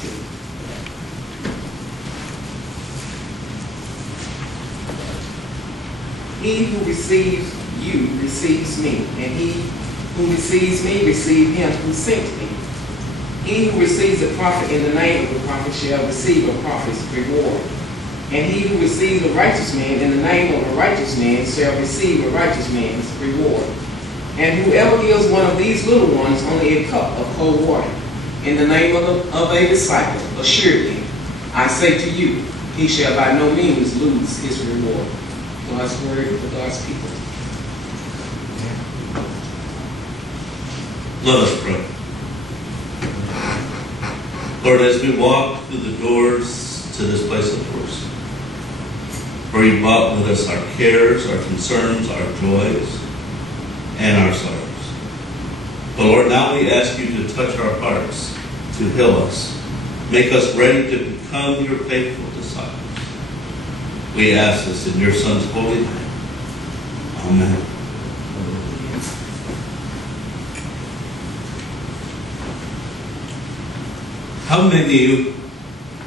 22. He who receives you receives me, and he who receives me receives him who sent me. He who receives a prophet in the name of a prophet shall receive a prophet's reward. And he who receives a righteous man in the name of a righteous man shall receive a righteous man's reward. And whoever gives one of these little ones only a cup of cold water in the name of a disciple, assuredly, I say to you, he shall by no means lose his reward. God's word for God's people. Let us pray. Lord, as we walk through the doors to this place of worship, where you brought with us our cares, our concerns, our joys, and our sorrows. But Lord, now we ask you to touch our hearts, to heal us, make us ready to become your faithful disciples. We ask this in your Son's holy name. Amen. How many of you,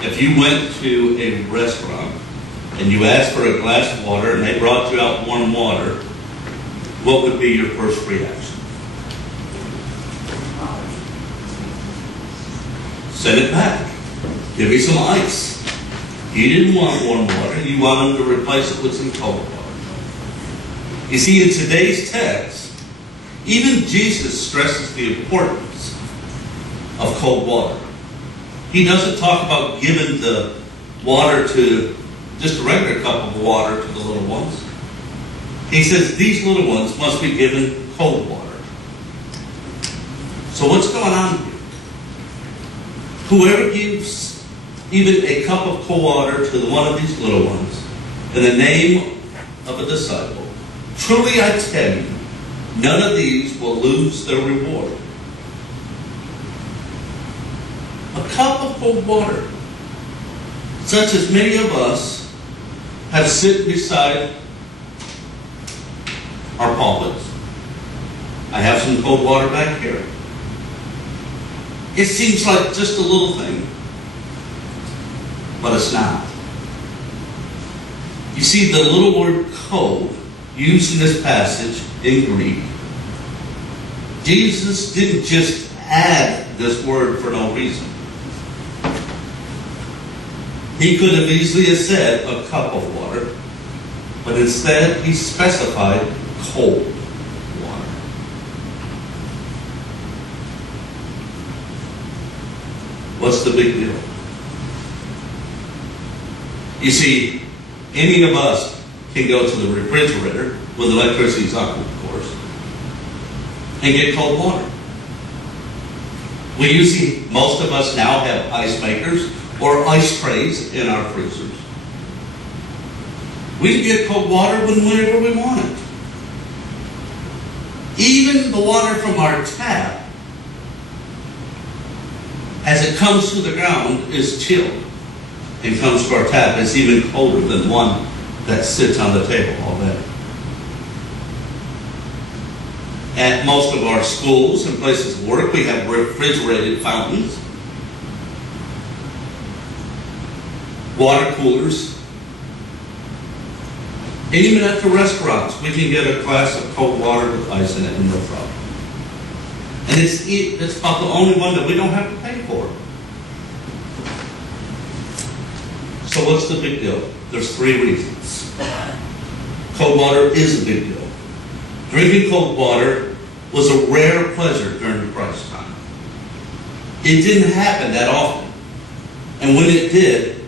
if you went to a restaurant and you asked for a glass of water and they brought you out warm water, what would be your first reaction? Send it back. Give me some ice. You didn't want warm water. You wanted to replace it with some cold water. You see, in today's text, even Jesus stresses the importance of cold water. He doesn't talk about giving the water to just a regular cup of water to the little ones. He says these little ones must be given cold water. So what's going on here? Whoever gives even a cup of cold water to one of these little ones in the name of a disciple, truly I tell you, none of these will lose their reward. A cup of cold water, such as many of us have sit beside our pulpits. I have some cold water back here. It seems like just a little thing, but it's not. You see, the little word cold used in this passage in Greek, Jesus didn't just add this word for no reason. He could have easily have said a cup of water, but instead he specified cold water. What's the big deal? You see, any of us can go to the refrigerator when the electricity's on, of course, and get cold water. We usually, most of us now have ice makers or ice trays in our freezers. We can get cold water whenever we want it. Even the water from our tap, as it comes through the ground, is chilled and comes to our tap. It's even colder than one that sits on the table all day. At most of our schools and places of work, we have refrigerated fountains, water coolers, and even at the restaurants, we can get a glass of cold water with ice in it and no problem. And it's about the only one that we don't have to pay for. So what's the big deal? There's 3 reasons. Cold water is a big deal. Drinking cold water was a rare pleasure during Christ's time. It didn't happen that often. And when it did,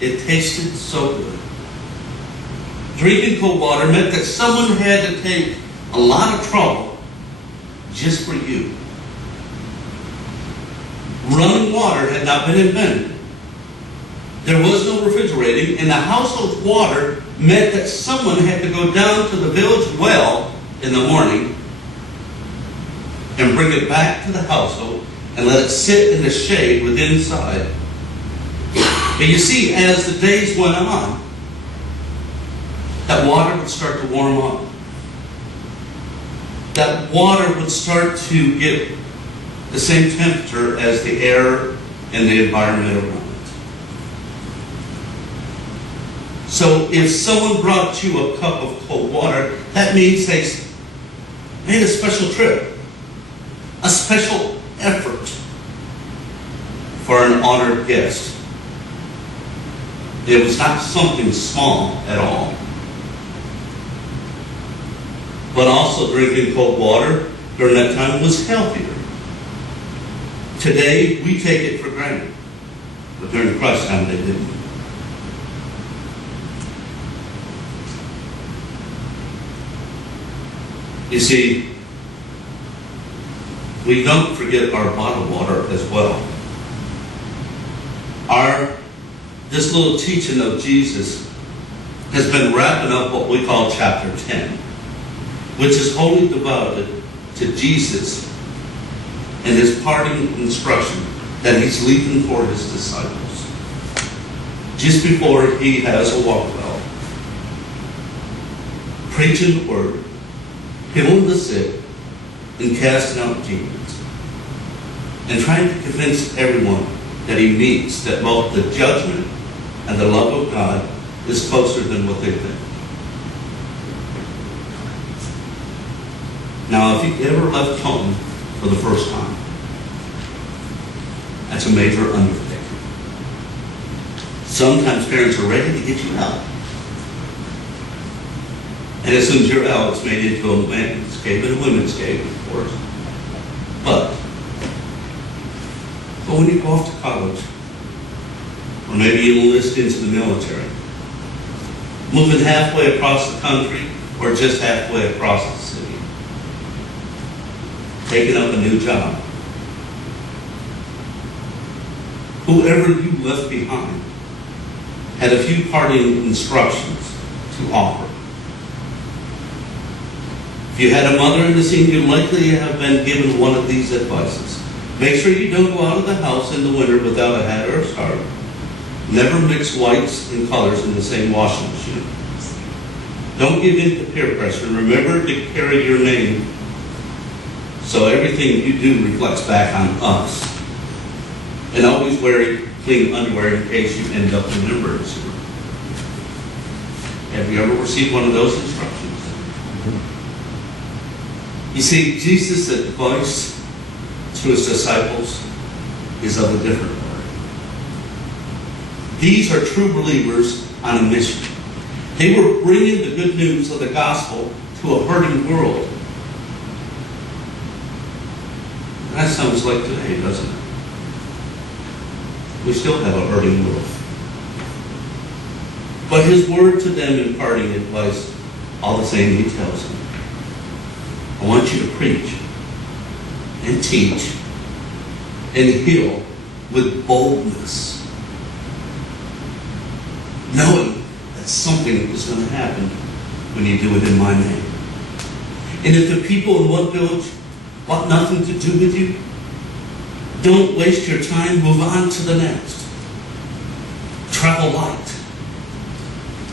it tasted so good. Drinking cold water meant that someone had to take a lot of trouble just for you. Running water had not been invented. There was no refrigerating, and the household water meant that someone had to go down to the village well in the morning and bring it back to the household and let it sit in the shade within inside. And you see, as the days went on, that water would start to warm up. That water would start to get the same temperature as the air and the environment around it. So if someone brought you a cup of cold water, that means they made a special trip, a special effort for an honored guest. It was not something small at all. But also drinking cold water during that time was healthier. Today, we take it for granted. But during Christ's time, they didn't. You see, we don't forget our bottled water as well. This little teaching of Jesus has been wrapping up what we call chapter 10, which is wholly devoted to Jesus and his parting instruction that he's leaving for his disciples. Just before he has a walk out, preaching the word, healing the sick, and casting out demons, and trying to convince everyone that he meets that both the judgment and the love of God is closer than what they think. Now, if you ever left home for the first time, that's a major undertaking. Sometimes parents are ready to get you out. And as soon as you're out, it's made into a man's cave and a women's cave, of course. But when you go off to college, or maybe you enlist into the military, moving halfway across the country or just halfway across the city, taking up a new job, whoever you left behind had a few parting instructions to offer. If you had a mother in the scene, you likely have been given one of these advices. Make sure you don't go out of the house in the winter without a hat or a scarf. Never mix whites and colors in the same washing machine. Don't give in to peer pressure. Remember to carry your name so everything you do reflects back on us. And always wear clean underwear in case you end up in an emergency room. Have you ever received one of those instructions? You see, Jesus' advice to his disciples is of a different order. These are true believers on a mission. They were bringing the good news of the gospel to a hurting world. That sounds like today, doesn't it? We still have a hurting world. But his word to them imparting advice, all the same he tells them, I want you to preach and teach and heal with boldness, knowing that something is going to happen when you do it in my name. And if the people in one village want nothing to do with you, don't waste your time. Move on to the next. Travel light.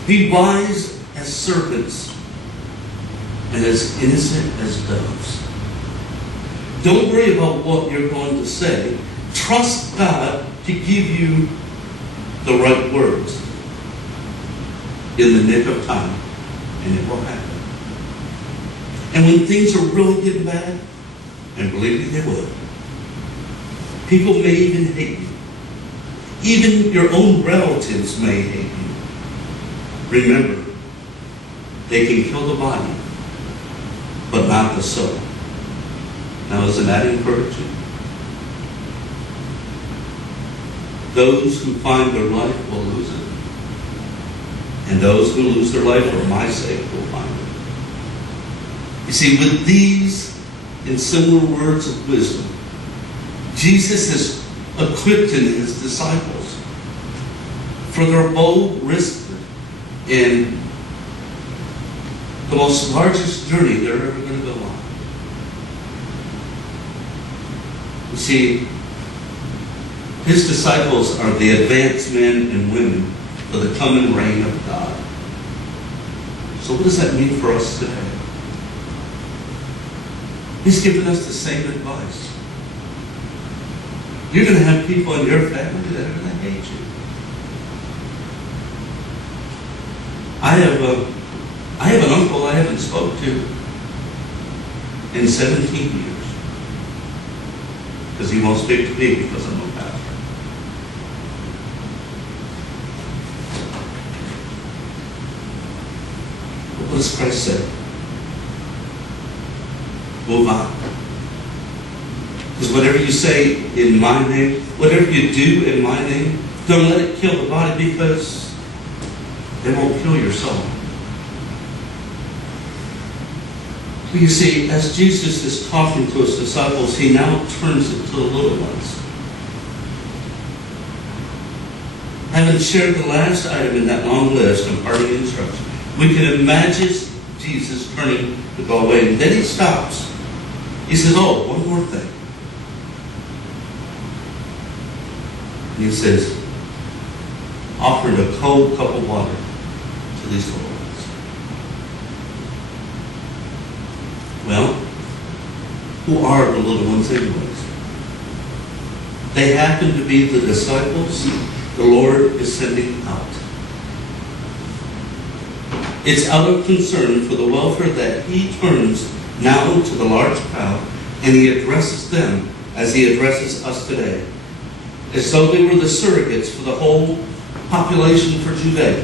Be wise as serpents and as innocent as doves. Don't worry about what you're going to say. Trust God to give you the right words in the nick of time, and it will happen. And when things are really getting bad, and believe me, they will, people may even hate you. Even your own relatives may hate you. Remember, they can kill the body, but not the soul. Now, isn't that encouraging? Those who find their life will lose it. And those who lose their life for my sake will find it. You see, with these and similar words of wisdom, Jesus has equipped his disciples for their bold risk in the most largest journey they're ever going to go on. You see, his disciples are the advanced men and women for the coming reign of God. So what does that mean for us today? He's given us the same advice. You're going to have people in your family that are going to hate you. I have an uncle I haven't spoke to in 17 years. Because he won't speak to me because I'm a pastor. But what does Christ say? Move on. Because whatever you say in my name, whatever you do in my name, don't let it kill the body, because it won't kill your soul. You see, as Jesus is talking to his disciples, he now turns it to the little ones. Having shared the last item in that long list of parting instruction, we can imagine Jesus turning to go away, and then he stops. He says, oh, one more thing. And he says, offered a cold cup of water to these little ones. Well, who are the little ones anyways? They happen to be the disciples the Lord is sending out. It's out of concern for the welfare that he turns now to the large crowd, and he addresses them as he addresses us today, as though they were the surrogates for the whole population for Judea.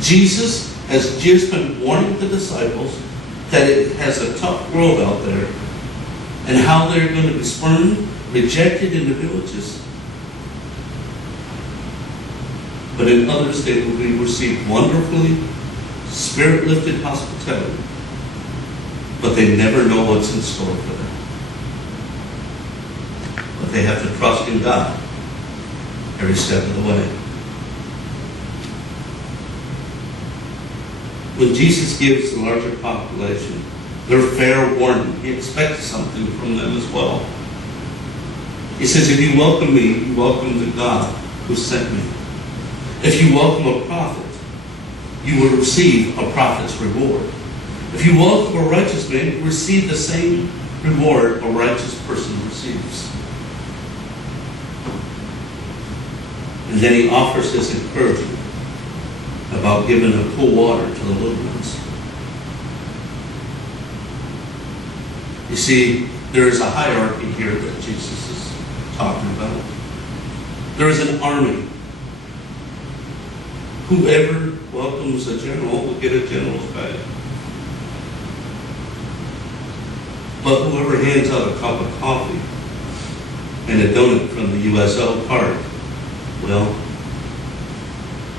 Jesus has just been warning the disciples that it has a tough world out there, and how they're going to be spurned, rejected in the villages. But in others they will be received wonderfully, spirit-lifted hospitality. But they never know what's in store for them. But they have to trust in God every step of the way. When Jesus gives the larger population their fair warning, he expects something from them as well. He says, if you welcome me, you welcome the God who sent me. If you welcome a prophet, you will receive a prophet's reward. If you welcome a righteous man, you receive the same reward a righteous person receives. And then he offers his encouragement about giving a cool water to the little ones. You see, there is a hierarchy here that Jesus is talking about. There is an army. Whoever welcomes a general will get a general's pay. But whoever hands out a cup of coffee and a donut from the USO card, well,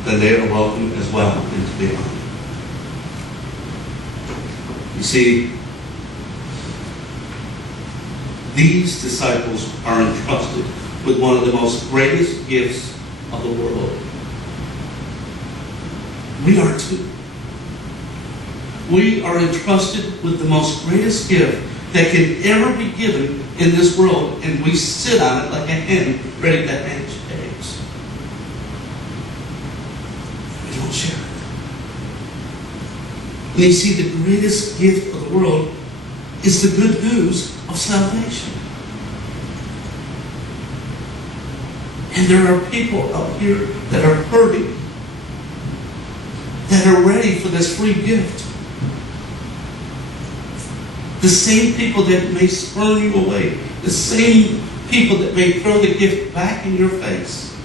then they are welcome as well into the army. You see, these disciples are entrusted with one of the most greatest gifts of the world. We are too. We are entrusted with the most greatest gift that can ever be given in this world, and we sit on it like a hen ready to hatch eggs. We don't share it. And you see, the greatest gift of the world is the good news of salvation. And there are people out here that are hurting, that are ready for this free gift. The same people that may spurn you away, the same people that may throw the gift back in your face,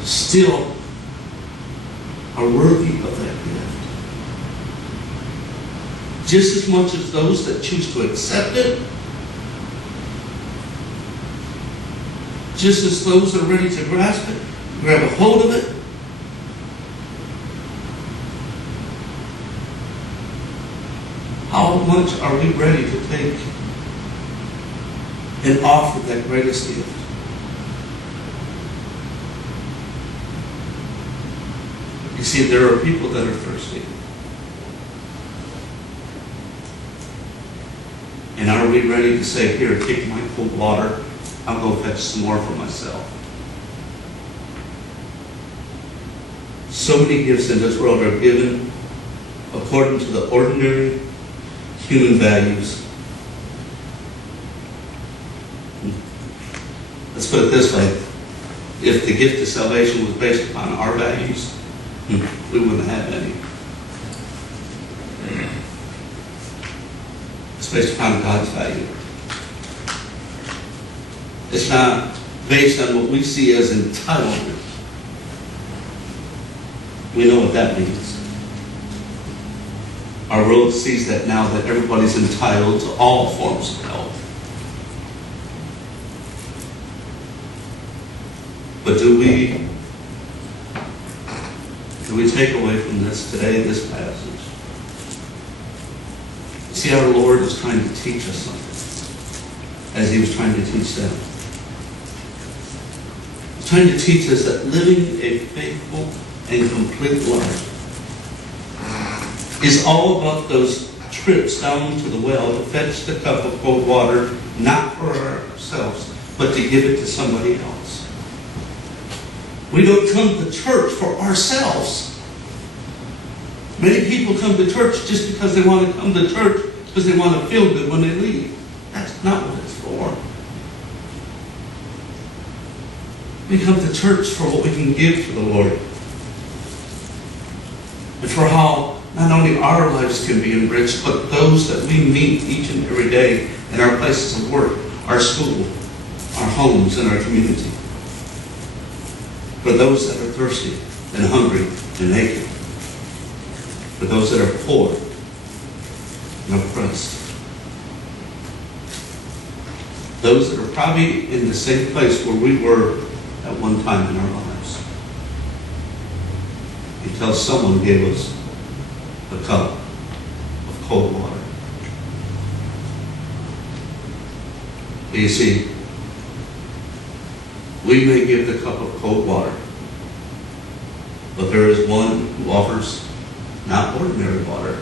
still are worthy of that gift. Just as much as those that choose to accept it, just as those that are ready to grasp it, grab a hold of it. How much are we ready to take and offer that greatest gift? You see, there are people that are thirsty. And are we ready to say, here, take my cold water, I'll go fetch some more for myself? So many gifts in this world are given according to the ordinary human values. Let's put it this way. If the gift of salvation was based upon our values, we wouldn't have any. It's based upon God's value. It's not based on what we see as entitlement. We know what that means. Our world sees that now, that everybody's entitled to all forms of help. But do we take away from this today, this passage? See, our Lord is trying to teach us something, as he was trying to teach them. He's trying to teach us that living a faithful and complete life is all about those trips down to the well to fetch the cup of cold water, not for ourselves, but to give it to somebody else. We don't come to church for ourselves. Many people come to church just because they want to come to church because they want to feel good when they leave. That's not what it's for. We come to church for what we can give to the Lord. And for how not only our lives can be enriched, but those that we meet each and every day in our places of work, our school, our homes, and our community. For those that are thirsty and hungry and naked. For those that are poor and oppressed. Those that are probably in the same place where we were at one time in our lives. Until someone gave us a cup of cold water. You see, we may give the cup of cold water, but there is one who offers not ordinary water,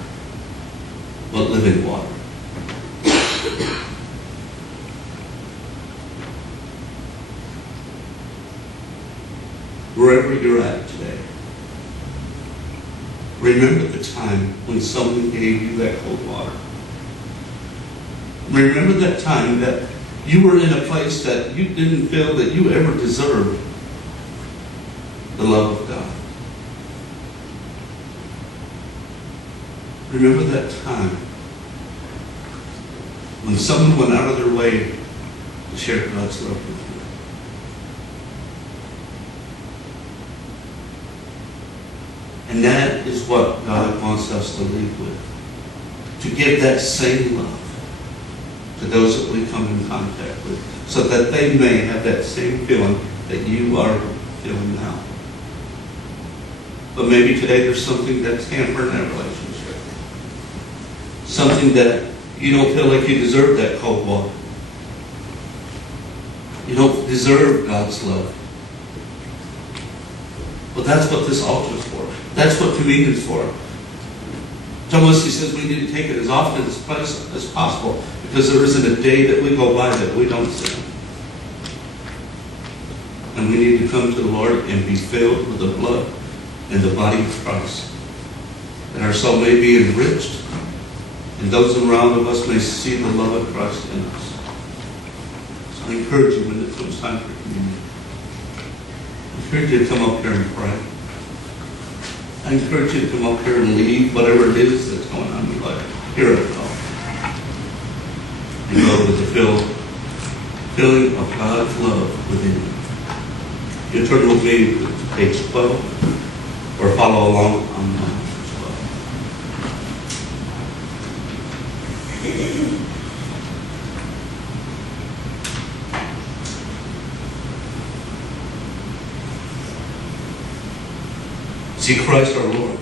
but living water. Wherever you're at today, remember the time when someone gave you that cold water. Remember that time that you were in a place that you didn't feel that you ever deserved the love of God. Remember that time when someone went out of their way to share God's love with you. And that is what God wants us to lead with. To give that same love to those that we come in contact with, so that they may have that same feeling that you are feeling now. But maybe today there's something that's hampering that relationship. Something that you don't feel like you deserve that cold water. You don't deserve God's love. But that's what this altar is for. That's what communion is for. John Wesley says we need to take it as often as possible, because there isn't a day that we go by that we don't sin. And we need to come to the Lord and be filled with the blood and the body of Christ, that our soul may be enriched, and those around of us may see the love of Christ in us. So I encourage you, when it comes time for communion, I encourage you to come up here and pray. I encourage you to come up here and leave whatever it is that's going on in your life. Here it all. And go with the feeling of God's love within you. You turn with me to page 12, or follow along on page 12. See Christ our Lord.